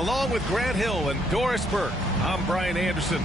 along with Grant Hill and Doris Burke, I'm Brian Anderson.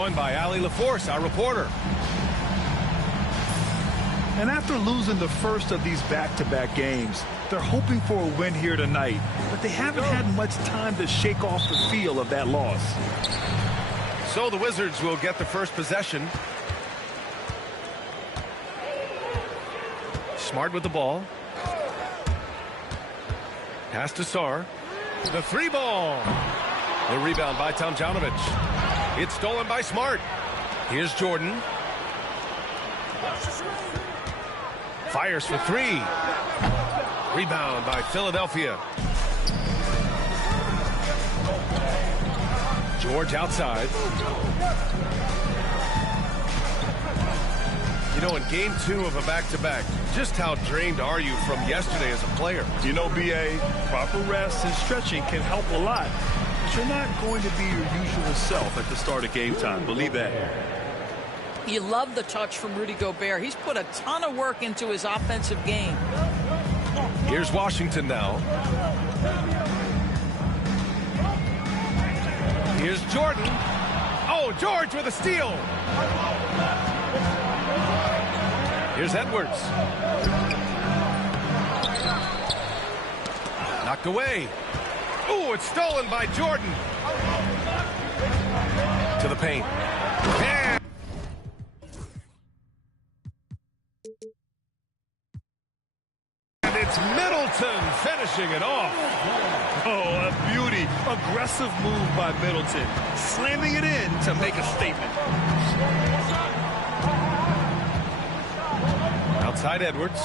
Joined by Allie LaForce, our reporter. And after losing the first of these back-to-back games, they're hoping for a win here tonight, but they haven't had much time to shake off the feel of that loss. So the Wizards will get the first possession. Smart with the ball. Pass to Sarr. The three ball. The rebound by Tomljanovic. It's stolen by Smart. Here's Jordan. Fires for three. Rebound by Philadelphia. George outside. You know, in game 2 of a back-to-back, just how drained are you from yesterday as a player? You know, B.A., proper rest and stretching can help a lot. But you're not going to be your usual self at the start of game time. Believe that. You love the touch from Rudy Gobert. He's put a ton of work into his offensive game. Here's Washington now. Here's Jordan. Oh, George with a steal. Here's Edwards. Knocked away. Ooh, it's stolen by Jordan. To the paint. And it's Middleton finishing it off. Oh, a beauty. Aggressive move by Middleton. Slamming it in to make a statement. Outside Edwards.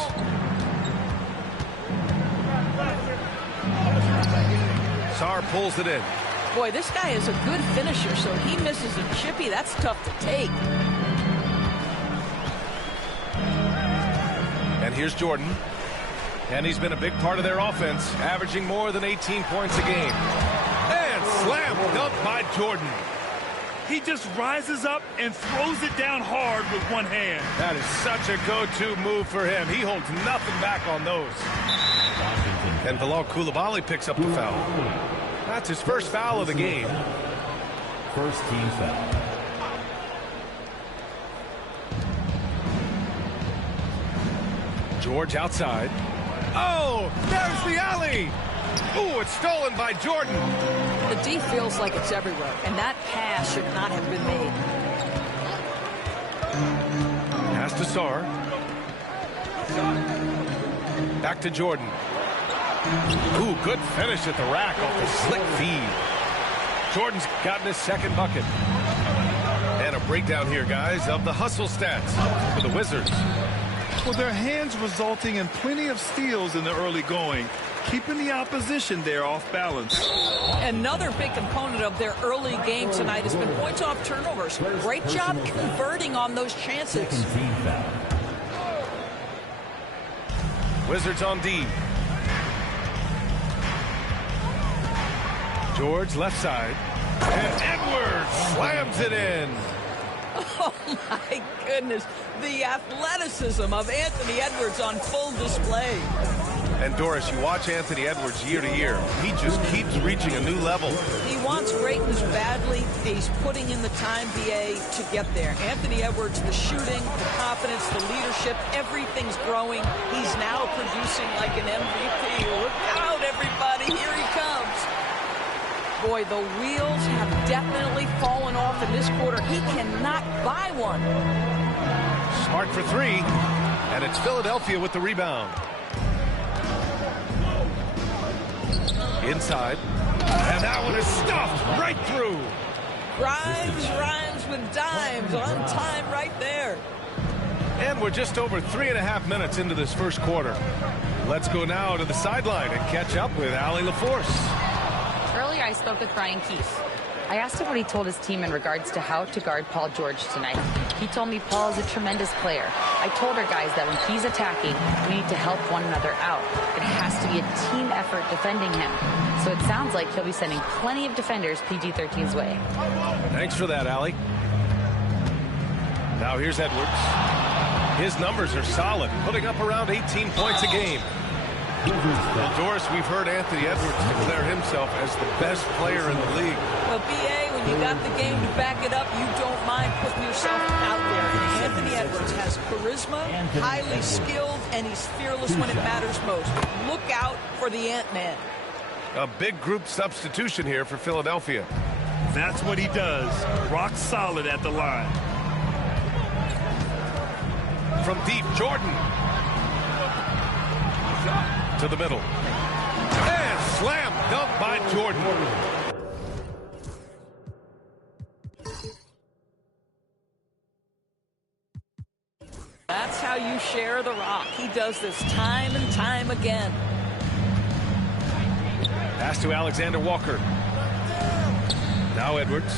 Sarr pulls it in. Boy, this guy is a good finisher, so he misses a chippy. That's tough to take. And here's Jordan. And he's been a big part of their offense, averaging more than 18 points a game. And slam dunk by Jordan. He just rises up and throws it down hard with one hand. That is such a go-to move for him. He holds nothing back on those. And Bilal Coulibaly picks up the foul. That's his first foul of the game. First team foul. George outside. Oh, there's the alley. Ooh, it's stolen by Jordan. The D feels like it's everywhere, and that pass should not have been made. Pass to Sarr. Back to Jordan. Ooh, good finish at the rack off the slick feed. Jordan's gotten his second bucket. And a breakdown here, guys, of the hustle stats for the Wizards. Well, their hands resulting in plenty of steals in the early going, keeping the opposition there off balance. Another big component of their early game tonight has been points off turnovers. Great job converting on those chances. Team foul. Wizards on D. George left side. And Edwards slams it in. Oh, my goodness. The athleticism of Anthony Edwards on full display. And Doris, you watch Anthony Edwards year to year. He just keeps reaching a new level. He wants greatness badly. He's putting in the time, BA, to get there. Anthony Edwards, the shooting, the confidence, the leadership, everything's growing. He's now producing like an MVP. Look out, everybody. Here he comes. Boy, the wheels have definitely fallen off in this quarter. He cannot buy one. Smart for three, and it's Philadelphia with the rebound. Inside, and that one is stuffed right through. Grimes rhymes with dimes, on time right there. And we're just over 3.5 minutes into this first quarter. Let's go now to the sideline and catch up with Allie LaForce. Earlier, I spoke with Brian Keefe. I asked him what he told his team in regards to how to guard Paul George tonight. He told me Paul is a tremendous player. I told our guys that when he's attacking, we need to help one another out. It has to be a team effort defending him. So it sounds like he'll be sending plenty of defenders PG-13's way. Thanks for that, Allie. Now here's Edwards. His numbers are solid, putting up around 18 points a game. Well, Doris, we've heard Anthony Edwards declare himself as the best player in the league. Well, B.A., when you got the game to back it up, you don't mind putting yourself out there. And Anthony Edwards has charisma, highly skilled, and he's fearless when it matters most. Look out for the Ant-Man. A big group substitution here for Philadelphia. That's what he does. Rock solid at the line. From deep, Jordan. To the middle. And slam dunk by Jordan. That's how you share the rock. He does this time and time again. Pass to Alexander Walker. Now Edwards.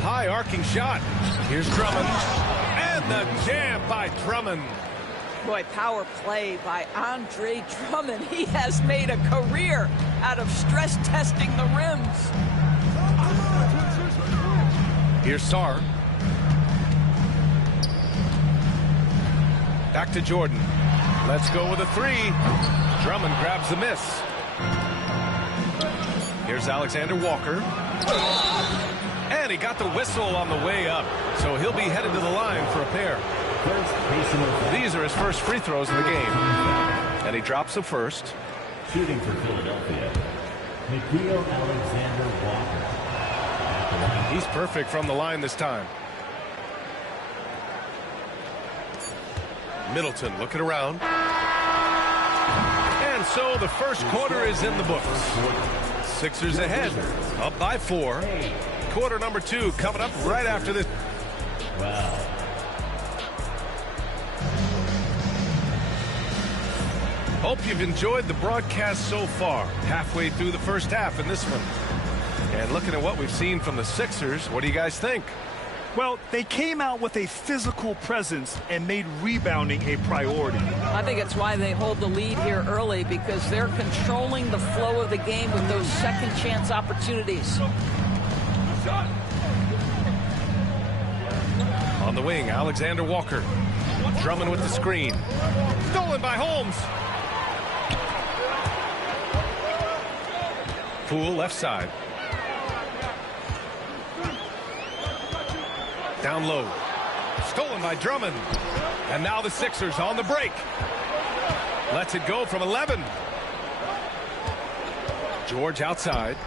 High arcing shot. Here's Drummond. And the jam by Drummond. Boy, power play by Andre Drummond. He has made a career out of stress testing the rims. Here's Sarr. Back to Jordan. Let's go with a three. Drummond grabs the miss. Here's Alexander Walker. And he got the whistle on the way up. So he'll be headed to the line for a pair. These are his first free throws of the game. And he drops the first. Shooting for Philadelphia, Nickeil Alexander-Walker. He's perfect from the line this time. Middleton looking around. And so the first quarter is in the books. Sixers ahead, up by 4. Quarter number 2 coming up right after this. Wow. Hope you've enjoyed the broadcast so far. Halfway through the first half in this one. And looking at what we've seen from the Sixers, what do you guys think? Well, they came out with a physical presence and made rebounding a priority. I think it's why they hold the lead here early, because they're controlling the flow of the game with those second chance opportunities. On the wing, Alexander Walker. Drummond with the screen. Stolen by Holmes. Poole left side. Down low. Stolen by Drummond. And now the Sixers on the break. Lets it go from 11. George outside.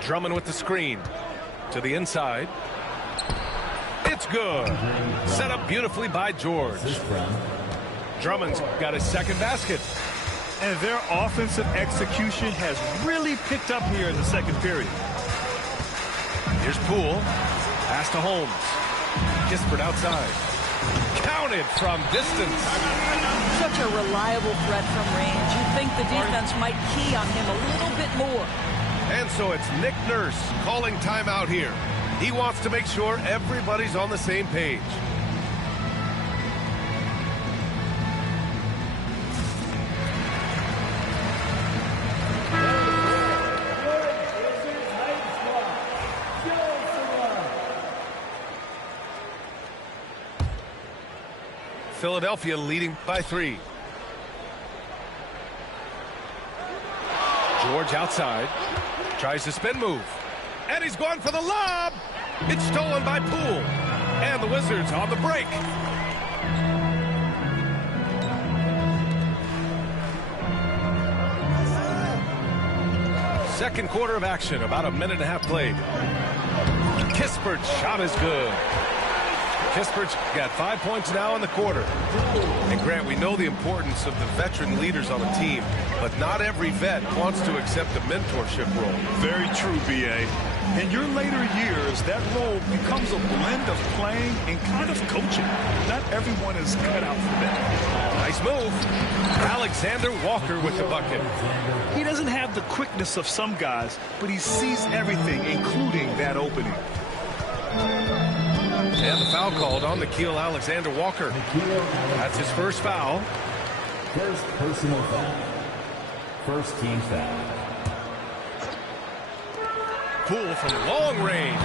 Drummond with the screen. To the inside. It's good. Set up beautifully by George. Drummond's got his second basket. And their offensive execution has really picked up here in the second period. Here's Poole. Pass to Holmes. Kispert outside. Counted from distance. Such a reliable threat from range. You think the defense might key on him a little bit more. And so it's Nick Nurse calling timeout here. He wants to make sure everybody's on the same page. Philadelphia leading by 3. George outside. Tries to spin move. And he's going for the lob. It's stolen by Poole. And the Wizards on the break. second quarter of action, about a minute and a half played. Kispert's shot is good. Kispert's got 5 points now in the quarter. And Grant, we know the importance of the veteran leaders on a team, but not every vet wants to accept a mentorship role. Very true, B.A. In your later years, that role becomes a blend of playing and kind of coaching. Not everyone is cut out for that. Nice move. Alexander Walker with the bucket. He doesn't have the quickness of some guys, but he sees everything, including that opening. And the foul called on Nickeil Alexander Walker. That's his first foul. First personal foul. First team foul. Poole from long range.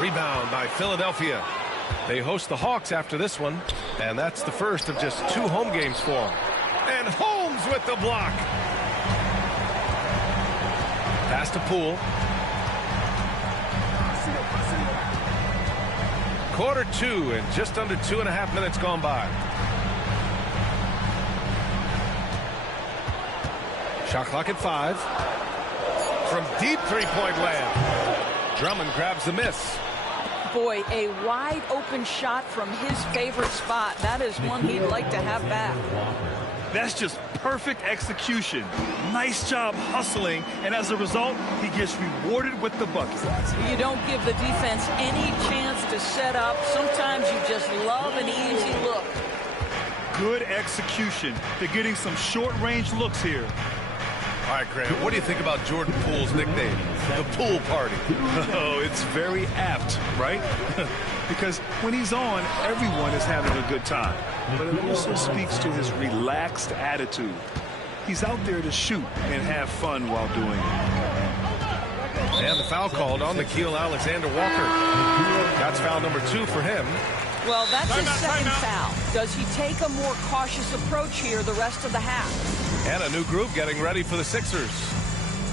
Rebound by Philadelphia. They host the Hawks after this one, and that's the first of just 2 home games for them. And Holmes with the block. Pass to Poole. Quarter 2 and just under 2.5 minutes gone by. Shot clock at 5. From deep three-point land. Drummond grabs the miss. Boy, a wide open shot from his favorite spot. That is one he'd like to have back. That's just perfect execution. Nice job hustling, and as a result, he gets rewarded with the bucket. You don't give the defense any chance to set up. Sometimes you just love an easy look. Good execution. They're getting some short-range looks here. All right, Grant, what do you think about Jordan Poole's nickname, the Pool Party? Oh, it's very apt, right? Because when he's on, everyone is having a good time. But it also speaks to his relaxed attitude. He's out there to shoot and have fun while doing it. And the foul called on Nickeil Alexander Walker. That's foul number 2 for him. Well, that's his second foul. Does he take a more cautious approach here the rest of the half? And a new group getting ready for the Sixers.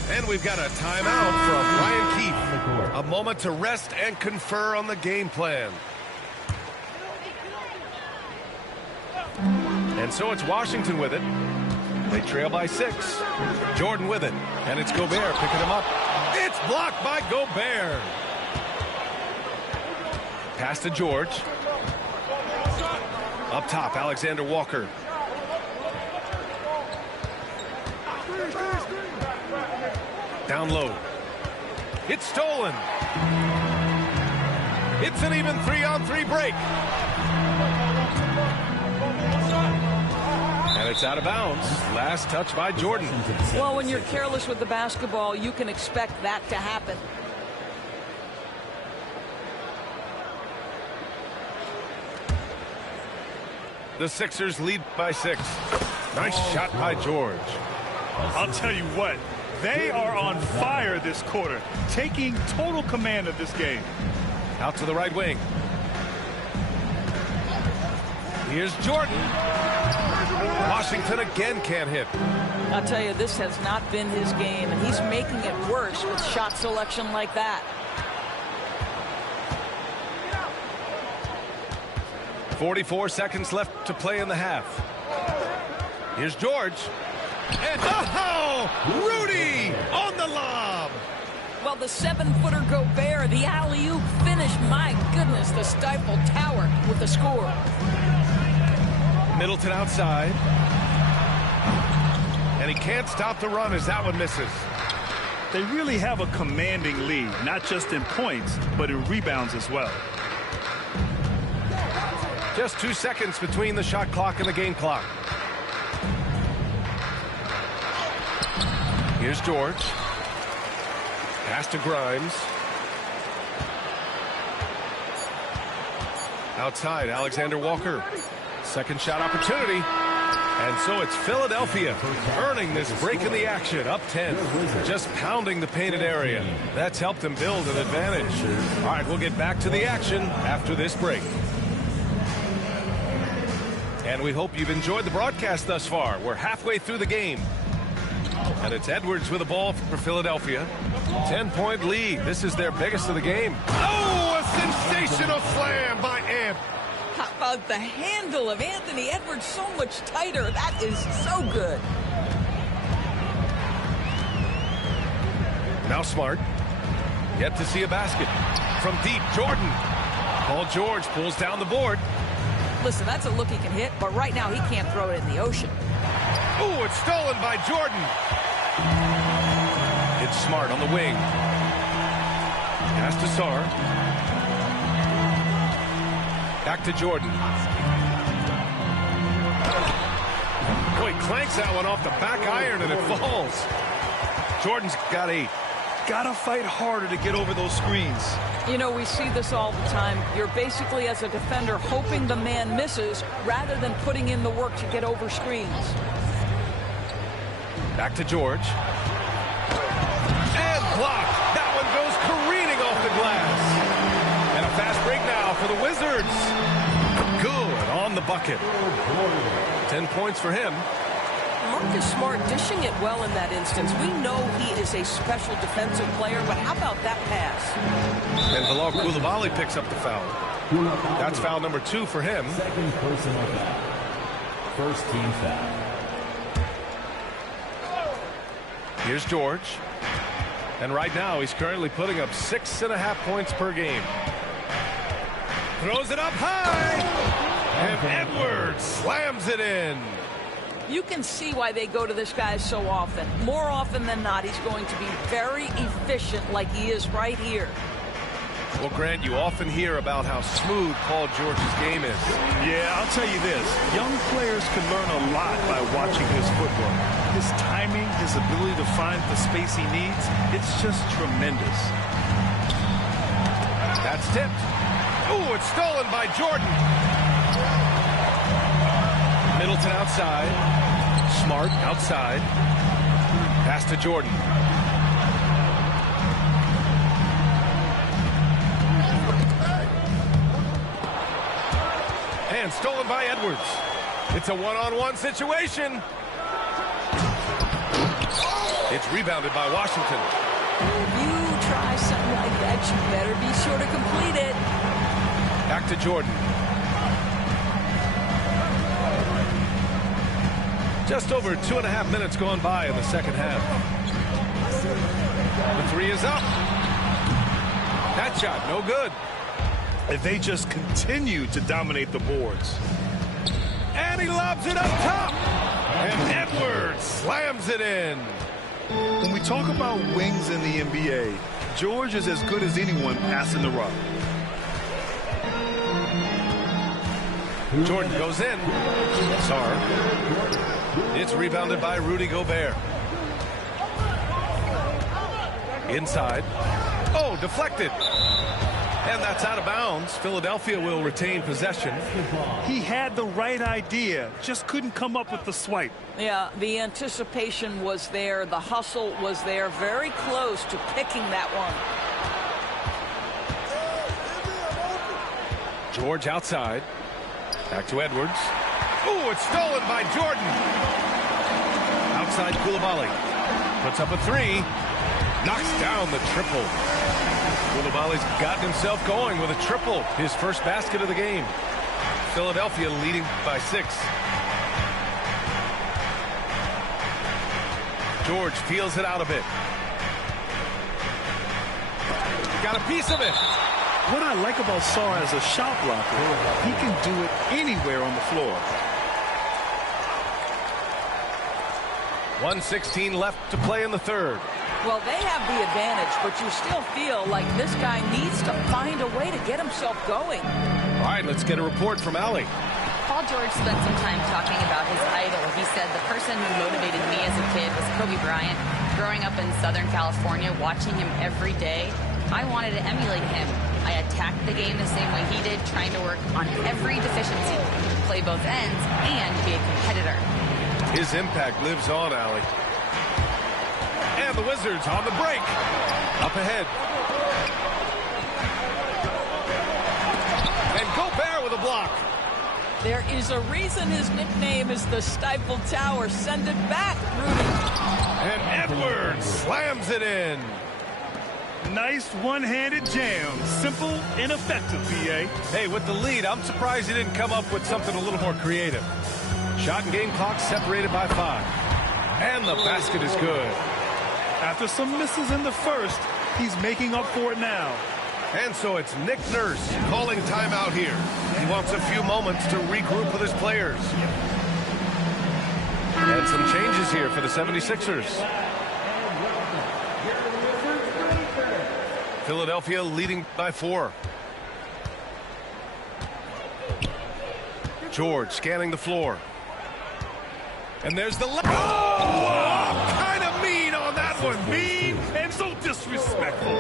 And we've got a timeout from Ryan Keefe. A moment to rest and confer on the game plan. And so it's Washington with it. They trail by 6. Jordan with it. And it's Gobert picking him up. It's blocked by Gobert. Pass to George. Up top, Alexander Walker. Down low. It's stolen. It's an even 3-on-3 break. And it's out of bounds. Last touch by Jordan. Well, when you're careless with the basketball, you can expect that to happen. The Sixers lead by 6. Nice shot by George. I'll tell you what, they are on fire this quarter, taking total command of this game. Out to the right wing. Here's Jordan. Washington again can't hit. I'll tell you, this has not been his game, and he's making it worse with shot selection like that. 44 seconds left to play in the half. Here's George. And Rudy on the lob. Well, the 7-footer Gobert, the alley-oop finish. My goodness, the Stifle Tower with the score. Middleton outside. And he can't stop the run as that one misses. They really have a commanding lead, not just in points, but in rebounds as well. Just 2 seconds between the shot clock and the game clock. Here's George. Pass to Grimes. Outside, Alexander Walker. Second shot opportunity. And so it's Philadelphia earning this break in the action. Up 10. Just pounding the painted area. That's helped them build an advantage. All right, we'll get back to the action after this break. And we hope you've enjoyed the broadcast thus far. We're halfway through the game. And it's Edwards with the ball for Philadelphia. 10-point lead. This is their biggest of the game. Oh, a sensational slam by Ant. How about the handle of Anthony Edwards so much tighter? That is so good. Now Smart. Yet to see a basket. From deep, Jordan. Paul George pulls down the board. Listen, that's a look he can hit, but right now he can't throw it in the ocean. Ooh, it's stolen by Jordan. It's Smart on the wing. Pass to Sarr. Back to Jordan. Boy, clanks that one off the back iron and it falls. Jordan's got 8. Gotta fight harder to get over those screens. You know, we see this all the time. You're basically, as a defender, hoping the man misses rather than putting in the work to get over screens. Back to George. And blocked. That one goes careening off the glass. And a fast break now for the Wizards. Good on the bucket. 10 points for him. Marcus Smart dishing it well in that instance. We know he is a special defensive player, but how about that pass? And Bilal Coulibaly picks up the foul. That's foul number 2 for him. Second personal foul. First team foul. Here's George. And right now he's currently putting up 6.5 points per game. Throws it up high. And Edwards slams it in. You can see why they go to this guy so often. More often than not, he's going to be very efficient like he is right here. Well, Grant, you often hear about how smooth Paul George's game is. Yeah, I'll tell you this. Young players can learn a lot by watching his footwork. His timing, his ability to find the space he needs, it's just tremendous. That's tipped. Ooh, it's stolen by Jordan. Middleton outside. Smart outside. Pass to Jordan. And stolen by Edwards. It's a one-on-one situation. It's rebounded by Washington. If you try something like that, you better be sure to complete it. Back to Jordan. Just over 2.5 minutes gone by in the second half. The 3 is up. That shot, no good. And they just continue to dominate the boards. And he lobs it up top. And Edwards slams it in. When we talk about wings in the NBA, George is as good as anyone passing the rock. Jordan goes in. Sarr. It's rebounded by Rudy Gobert. Inside. Oh, deflected. And that's out of bounds. Philadelphia will retain possession. He had the right idea, just couldn't come up with the swipe. Yeah, the anticipation was there. The hustle was there. Very close to picking that one. George outside. Back to Edwards. Ooh, it's stolen by Jordan. Outside Coulibaly. Puts up a 3. Knocks down the triple. Coulibaly's gotten himself going with a triple. His first basket of the game. Philadelphia leading by 6. George feels it out a bit. Got a piece of it. What I like about Sarr as a shot blocker, he can do it anywhere on the floor. 1:16 left to play in the third. Well, they have the advantage, but you still feel like this guy needs to find a way to get himself going. All right, let's get a report from Allie. Paul George spent some time talking about his idol. He said the person who motivated me as a kid was Kobe Bryant. Growing up in Southern California, watching him every day, I wanted to emulate him. I attacked the game the same way he did, trying to work on every deficiency, play both ends, and be a competitor. His impact lives on, Allie. And the Wizards on the break. Up ahead. And Gobert with a block. There is a reason his nickname is the Stifle Tower. Send it back, Rudy. And Edwards slams it in. Nice one-handed jam. Simple and effective, BA. Hey, with the lead, I'm surprised he didn't come up with something a little more creative. Shot and game clock separated by 5. And the basket is good. After some misses in the first, he's making up for it now. And so it's Nick Nurse calling timeout here. He wants a few moments to regroup with his players. And some changes here for the 76ers. Philadelphia leading by 4. George scanning the floor. And there's the... Oh! Kind of mean on that one. Mean and so disrespectful.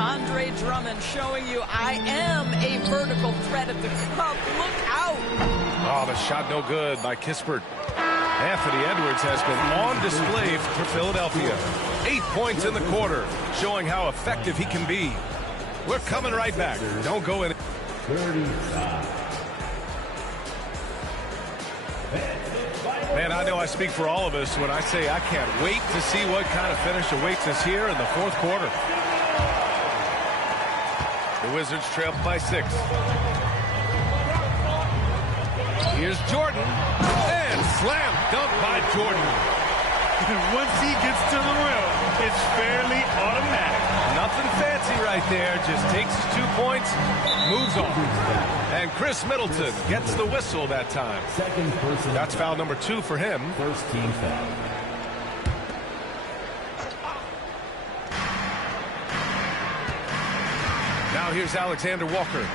Andre Drummond showing you I am a vertical threat at the cup. Look out. Oh, the shot no good by Kispert. Anthony Edwards has been on display for Philadelphia. 8 points in the quarter, showing how effective he can be. We're coming right back. Don't go in. 35. Man, I know I speak for all of us when I say I can't wait to see what kind of finish awaits us here in the fourth quarter. The Wizards trail by 6. Here's Jordan. And slam dunk by Jordan. Once he gets to the rim, it's fairly automatic. Nothing fancy right there. Just takes his 2 points, moves on. And Chris Middleton gets the whistle that time. Second person. That's foul number 2 for him. First team foul. Now here's Alexander Walker.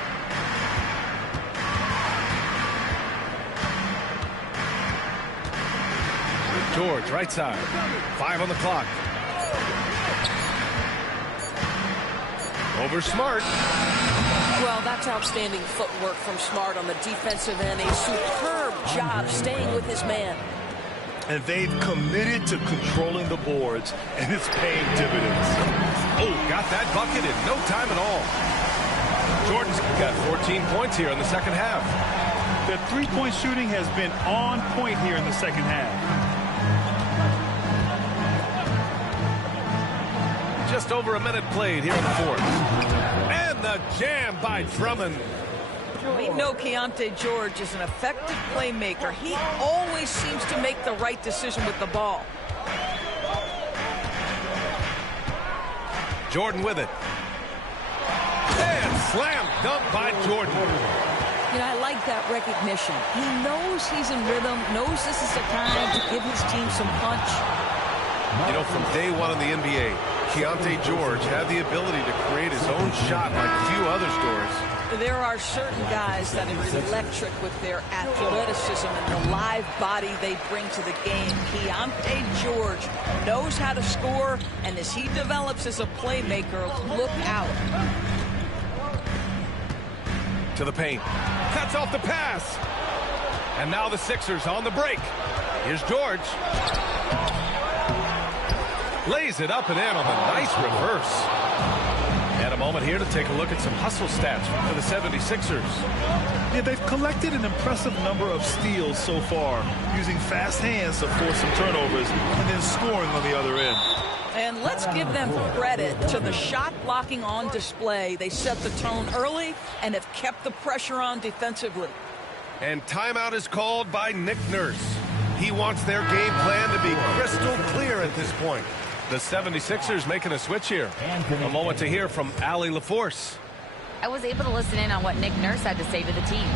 George, right side. 5 on the clock. Over Smart. Well, that's outstanding footwork from Smart on the defensive end. A superb job staying with his man. And they've committed to controlling the boards, and it's paying dividends. Oh, got that bucket in no time at all. Jordan's got 14 points here in the second half. Their three-point shooting has been on point here in the second half. Just over a minute played here in the fourth. And the jam by Drummond. We know Keontae George is an effective playmaker. He always seems to make the right decision with the ball. Jordan with it. And slam dunk by Jordan. You know, I like that recognition. He knows he's in rhythm, knows this is the time to give his team some punch. You know, from day one in the NBA, Keontae George had the ability to create his own shot like few others, Doris. There are certain guys that are electric with their athleticism and the live body they bring to the game. Keontae George knows how to score, and as he develops as a playmaker, look out. To the paint. Cuts off the pass. And now the Sixers on the break. Here's George. Lays it up and in on the nice reverse. And a moment here to take a look at some hustle stats for the 76ers. Yeah, they've collected an impressive number of steals so far, using fast hands to force some turnovers and then scoring on the other end. And let's give them credit to the shot blocking on display. They set the tone early and have kept the pressure on defensively. And timeout is called by Nick Nurse. He wants their game plan to be crystal clear at this point. The 76ers making a switch here. A moment to hear from Allie LaForce. I was able to listen in on what Nick Nurse had to say to the team.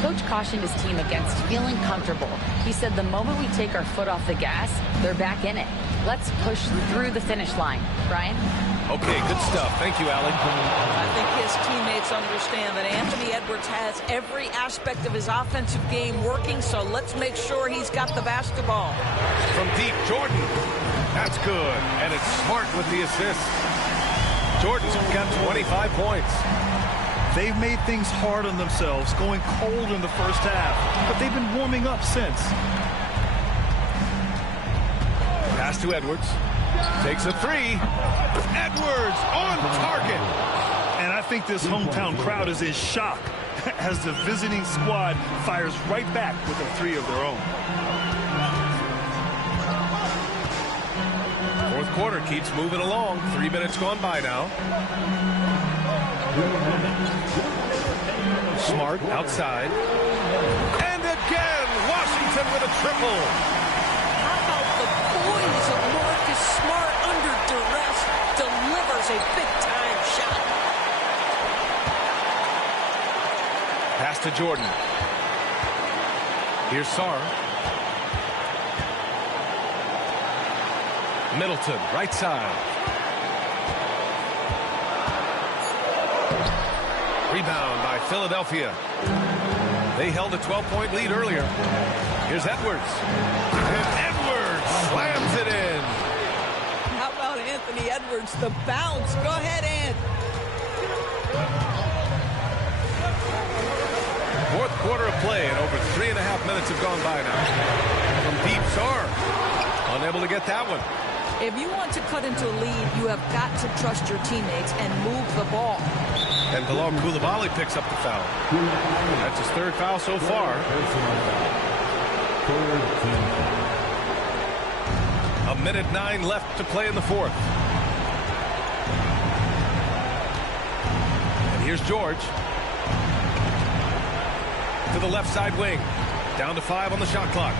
Coach cautioned his team against feeling comfortable. He said the moment we take our foot off the gas, they're back in it. Let's push through the finish line. Brian? Okay, good stuff. Thank you, Allie. I think his teammates understand that Anthony Edwards has every aspect of his offensive game working, so let's make sure he's got the basketball. From deep, Jordan. That's good. And it's Smart with the assist. Jordan's got 25 points. They've made things hard on themselves, going cold in the first half, but they've been warming up since. Pass to Edwards. Takes a three. Edwards on target. And I think this hometown crowd is in shock as the visiting squad fires right back with a three of their own. Fourth quarter keeps moving along. 3 minutes gone by now. Smart outside. And again, Washington with a triple. How about the poise of Marcus smart under duress, delivers a big-time shot. Pass to Jordan. Here's Sarr. Middleton, right side. Rebound by Philadelphia. They held a 12-point lead earlier. Here's Edwards. And Edwards slams it in. How about Anthony Edwards? The bounce. Go ahead, Ant. Fourth quarter of play, and over 3.5 minutes have gone by now. From deep, Sarr unable to get that one. If you want to cut into a lead, you have got to trust your teammates and move the ball. And Bilal Coulibaly picks up the foul. That's his third foul so far. A minute 9 left to play in the fourth. And here's George. To the left side wing. Down to 5 on the shot clock.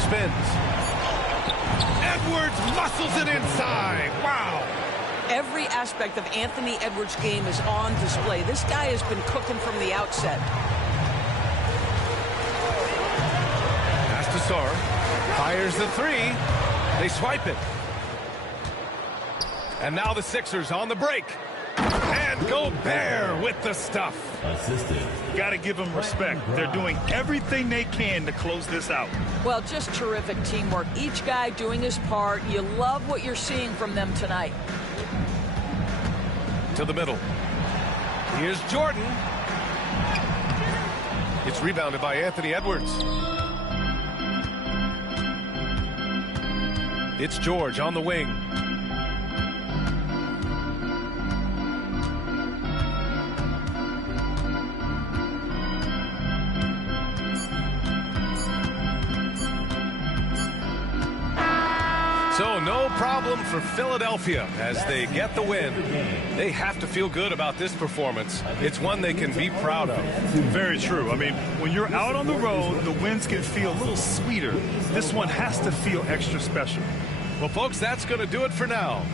Spins. Edwards muscles it inside. Wow. Every aspect of Anthony Edwards' game is on display. This guy has been cooking from the outset. Pass to Sarr. Fires the 3. They swipe it. And now the Sixers on the break. And Gobert with the stuff. Assisted. Got to give them respect. They're doing everything they can to close this out. Well, just terrific teamwork. Each guy doing his part. You love what you're seeing from them tonight. To the middle. Here's Jordan. It's rebounded by Anthony Edwards. It's George on the wing. So no problem for Philadelphia as they get the win. They have to feel good about this performance. It's one they can be proud of. Very true. I mean, when you're out on the road, the wins can feel a little sweeter. This one has to feel extra special. Well, folks, that's going to do it for now.